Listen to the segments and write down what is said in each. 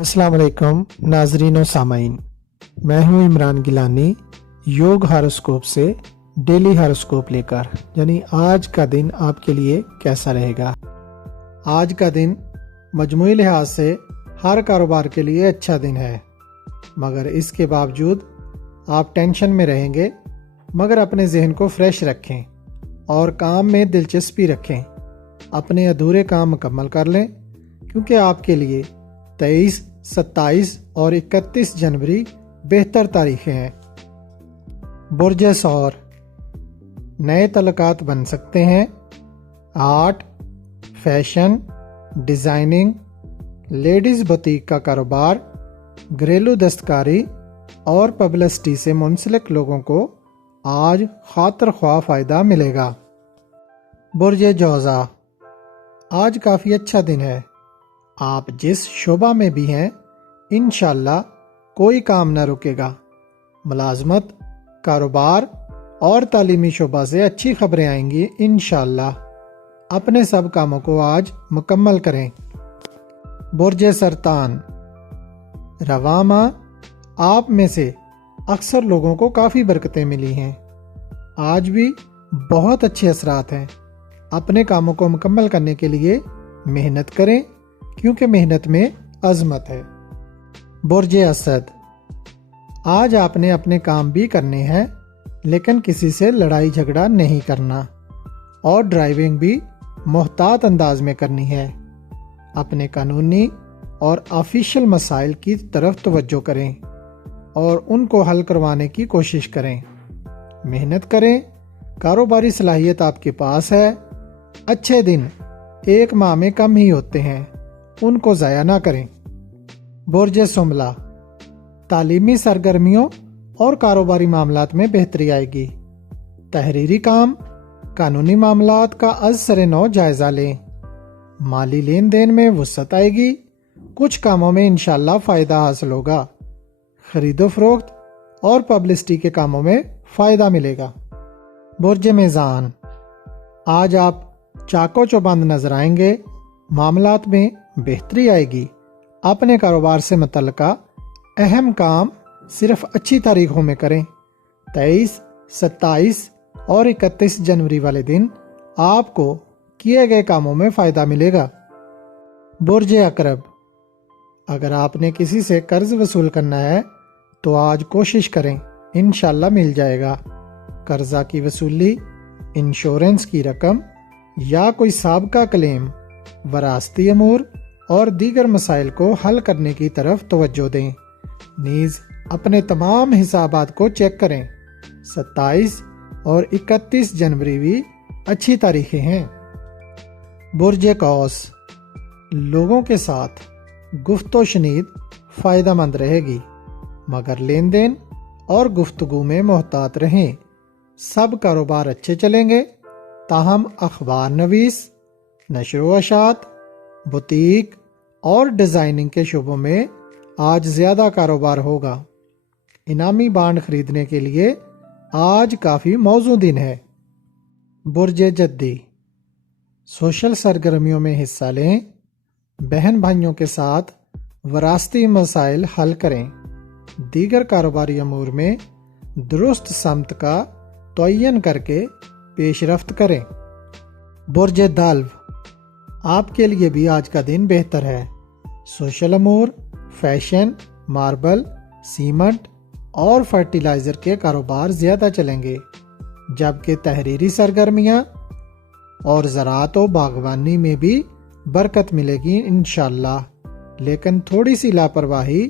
अस्सलाम वालेकुम नाजरीन और सामाइन, मैं हूं इमरान गिलानी योग हॉरोस्कोप से डेली हॉरोस्कोप लेकर, यानी आज का दिन आपके लिए कैसा रहेगा। आज का दिन मजमूई लिहाज से हर कारोबार के लिए अच्छा दिन है, मगर इसके बावजूद आप टेंशन में रहेंगे। मगर अपने जहन को फ्रेश रखें और काम में दिलचस्पी रखें। अपने अधूरे काम मुकम्मल कर लें, क्योंकि आपके लिए 23, 27 और 31 जनवरी बेहतर तारीखें हैं। बुर्ज सौर, नए तल्लुकात बन सकते हैं। Art, fashion, designing, ladies boutique का कारोबार, घरेलू दस्तकारी और पब्लिसिटी से मुंसलिक लोगों को आज खातिर ख्वाह फ़ायदा मिलेगा। बुर्ज जौज़ा, आज काफ़ी अच्छा दिन है। आप जिस शोबा में भी हैं, इंशाअल्लाह कोई काम न रुकेगा। मुलाजमत, कारोबार और तालीमी शोबा से अच्छी खबरें आएंगी इंशाअल्लाह। अपने सब कामों को आज मुकम्मल करें। बुर्ज सरतान, रवा माह आप में से अक्सर लोगों को काफ़ी बरकतें मिली हैं। आज भी बहुत अच्छे असरात हैं। अपने कामों को मुकम्मल करने के लिए मेहनत करें, क्योंकि मेहनत में अजमत है। बुर्ज असद, आज आपने अपने काम भी करने हैं, लेकिन किसी से लड़ाई झगड़ा नहीं करना और ड्राइविंग भी मोहतात अंदाज में करनी है। अपने कानूनी और ऑफिशियल मसाइल की तरफ तवज्जो करें और उनको हल करवाने की कोशिश करें। मेहनत करें, कारोबारी सलाहियत आपके पास है। अच्छे दिन एक माह में कम ही होते हैं, उनको ज़ाया ना करें। बुर्ज सुमला, तालीमी सरगर्मियों और कारोबारी मामलात में बेहतरी आएगी। तहरीरी काम, कानूनी मामलात का अज सरे नौ जायजा लें। माली लेन देन में वुसअत आएगी। कुछ कामों में इंशाअल्लाह फ़ायदा हासिल होगा। खरीदो फरोख्त और पब्लिसिटी के कामों में फ़ायदा मिलेगा। बुर्ज मीज़ान, आज आप चाको चौबंद नजर आएंगे। मामलात में बेहतरी आएगी। अपने कारोबार से मुतल्लिका अहम काम सिर्फ अच्छी तारीखों में करें। 23, 27 और 31 जनवरी वाले दिन आपको किए गए कामों में फ़ायदा मिलेगा। बुर्ज अकरब, अगर आपने किसी से कर्ज वसूल करना है तो आज कोशिश करें, इंशाअल्लाह मिल जाएगा। कर्जा की वसूली, इंश्योरेंस की रकम या कोई साबका क्लेम, वरासती अमूर और दीगर मसाइल को हल करने की तरफ तवज्जो दें। नीज अपने तमाम हिसाबात को चेक करें। 27 और 31 जनवरी भी अच्छी तारीखें हैं। बुर्ज कौस, लोगों के साथ गुफ्तो शनीद फ़ायदेमंद रहेगी, मगर लेन देन और गुफ्तगू में मोहतात रहें। सब कारोबार अच्छे चलेंगे, ताहम अखबार नवीस, नशर व अशात, बुटीक और डिज़ाइनिंग के शोबों में आज ज़्यादा कारोबार होगा। इनामी बांड खरीदने के लिए आज काफ़ी मौजू दिन है। बुर्ज जद्दी, सोशल सरगर्मियों में हिस्सा लें। बहन भाइयों के साथ वरासती मसाइल हल करें। दीगर कारोबारी अमूर में दुरुस्त समत का तयन करके पेशरफ्त करें। बुर्ज दल्व, आपके लिए भी आज का दिन बेहतर है। सोशल अमूर, फैशन, मार्बल, सीमेंट और फर्टिलाइज़र के कारोबार ज़्यादा चलेंगे, जबकि तहरीरी सरगर्मियाँ और ज़राअत व बागवानी में भी बरकत मिलेगी इंशाअल्लाह, लेकिन थोड़ी सी लापरवाही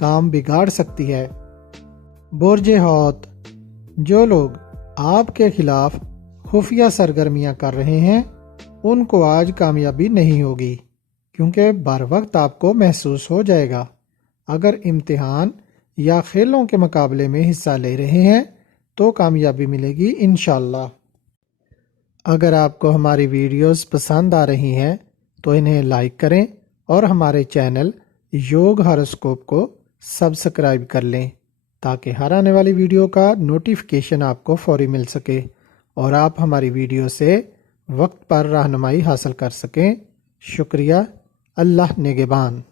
काम बिगाड़ सकती है। बुर्ज हौत, जो लोग आपके खिलाफ खुफिया सरगर्मियाँ कर रहे हैं, उनको आज कामयाबी नहीं होगी, क्योंकि बर वक्त आपको महसूस हो जाएगा। अगर इम्तिहान या खेलों के मुकाबले में हिस्सा ले रहे हैं तो कामयाबी मिलेगी इंशाअल्लाह। अगर आपको हमारी वीडियोस पसंद आ रही हैं तो इन्हें लाइक करें और हमारे चैनल योग हॉरोस्कोप को सब्सक्राइब कर लें, ताकि हर आने वाली वीडियो का नोटिफिकेशन आपको फौरी मिल सके और आप हमारी वीडियो से वक्त पर रहनुमाई हासिल कर सकें। शुक्रिया। अल्लाह निगहबान।